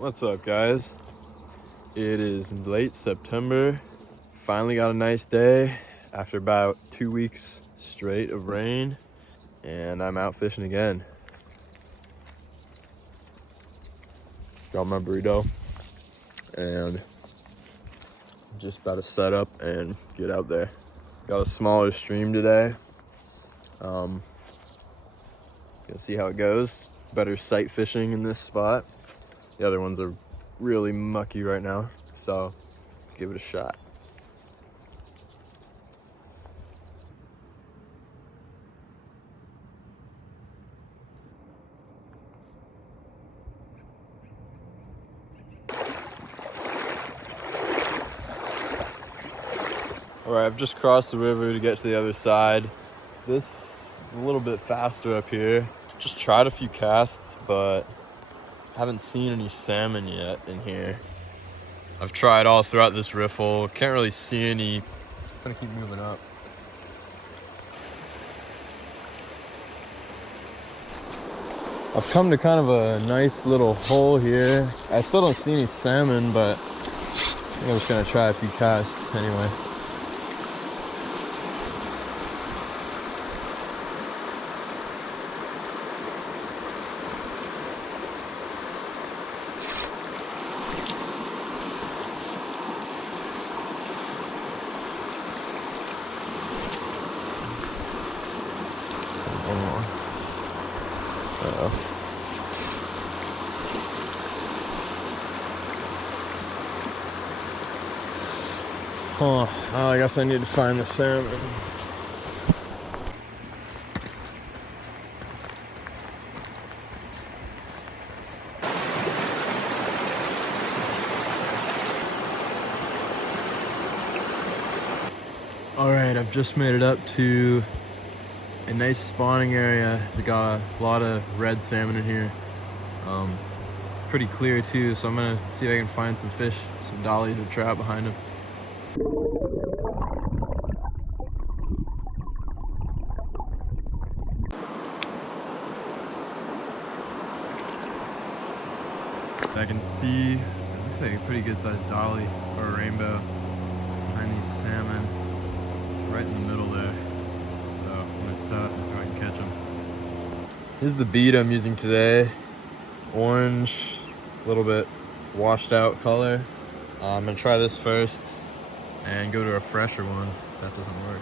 What's up, guys? It is late September. Finally got a nice day after about 2 weeks straight of rain, and I'm out fishing again. Got my burrito and just about to set up and get out there. Got a smaller stream today. Gonna see how it goes. Better sight fishing in this spot. The other ones are really mucky right now, so give it a shot. All right, I've just crossed the river to get to the other side. This is a little bit faster up here. Just tried a few casts, but haven't seen any salmon yet in here. I've tried all throughout this riffle. Can't really see any. Just gonna keep moving up. I've come to kind of a nice little hole here. I still don't see any salmon, but I think I'm just gonna try a few casts anyway. Oh, I guess I need to find the salmon. All right, I've just made it up to a nice spawning area. It's got a lot of red salmon in here. Pretty clear too, so I'm gonna see if I can find some fish, some dollies or trout behind them. I can see, it looks like a pretty good sized dolly or a rainbow behind these salmon right in the middle there. So I'm gonna set up and see if I can catch them. Here's the bead I'm using today. Orange, a little bit washed out color. I'm gonna try this first and go to a fresher one if that doesn't work.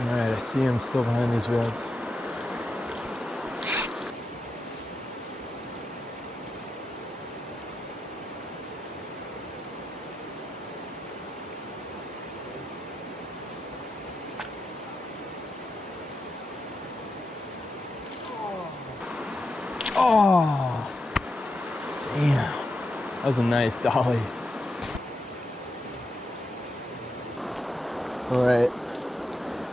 Alright, I see him still behind these reds. Oh, damn. That was a nice dolly. All right,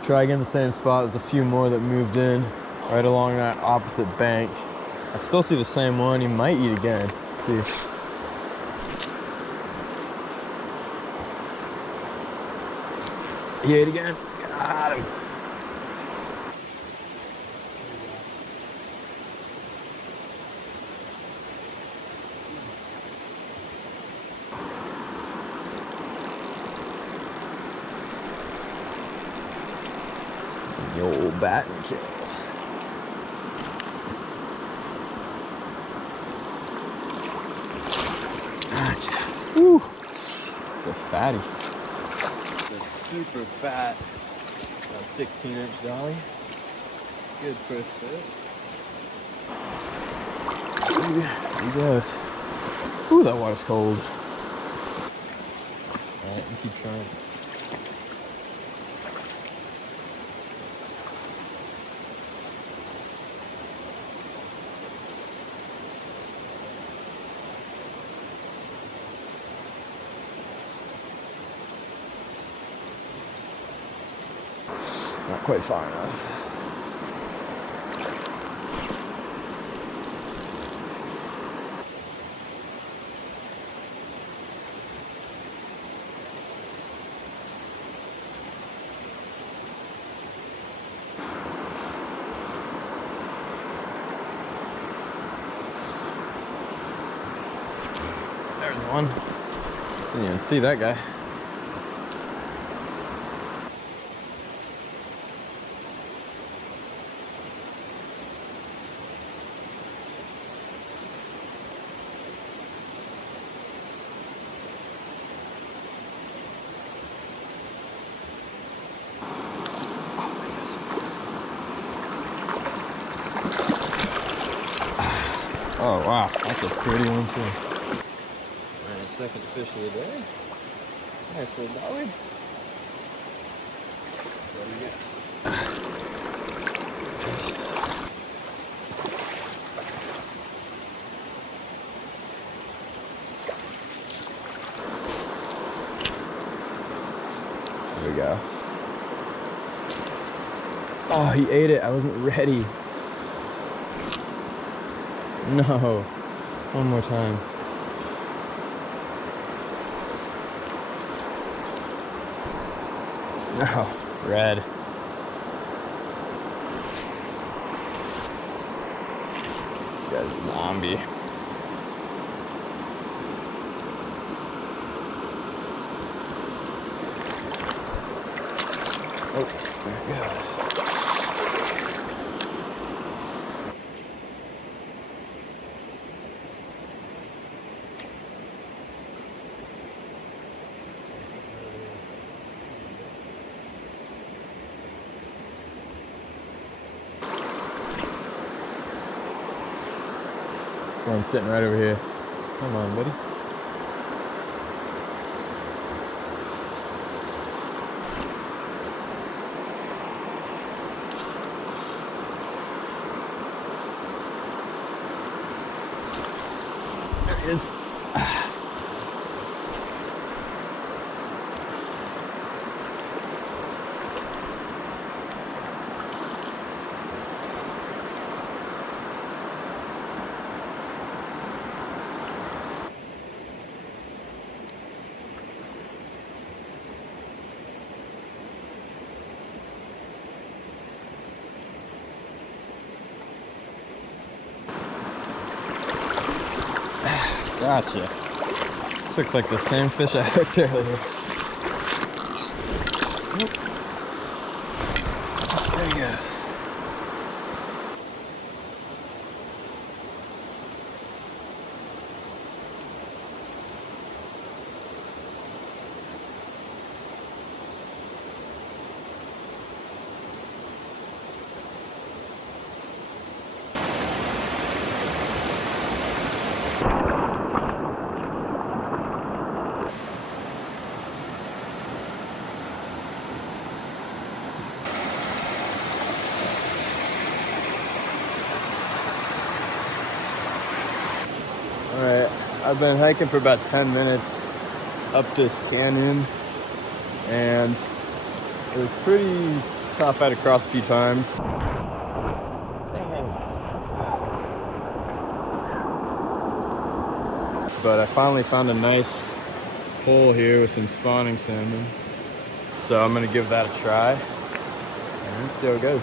try again the same spot. There's a few more that moved in right along that opposite bank. I still see the same one. He might eat again. Let's see. He ate again. Got him. The old bat and kill. Gotcha. Woo. It's a fatty. It's a super fat 16-inch dolly. Good first fit. There he goes. Ooh, that water's cold. Alright, you keep trying. Not quite far enough. one. Didn't even see that guy. Oh wow, that's a pretty one too. Alright, second fish of the day. Nice little dolly. What do you get? There we go. Oh, he ate it. I wasn't ready. No. One more time. No. Red. This guy's a zombie. Oh, there it goes. I'm sitting right over here. Come on, buddy. There he is. Gotcha. This looks like the same fish I hooked earlier. Nope. There he goes. Alright, I've been hiking for about 10 minutes up this canyon, and it was pretty tough. I had to cross a few times. But I finally found a nice hole here with some spawning salmon. So I'm gonna give that a try and see how it goes.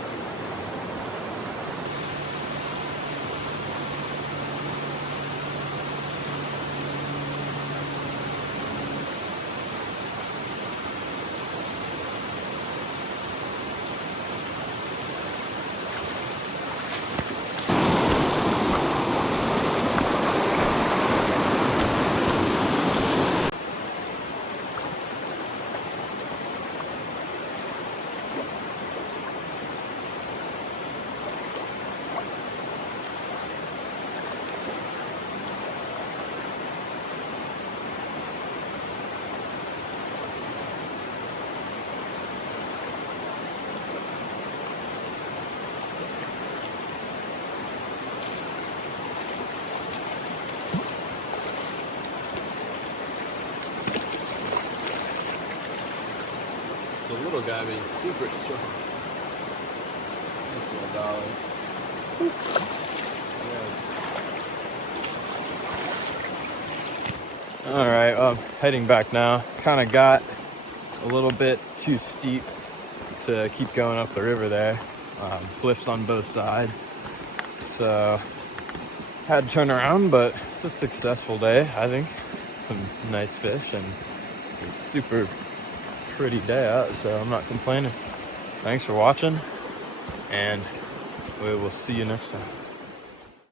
A little guy, but he's super strong. Nice little dolly. Yes. All right, well, I'm heading back now. Kind of got a little bit too steep to keep going up the river there. Cliffs on both sides. So had to turn around, but it's a successful day, I think. some nice fish, and it's a super pretty day out, so I'm not complaining. Thanks for watching, and we will see you next time.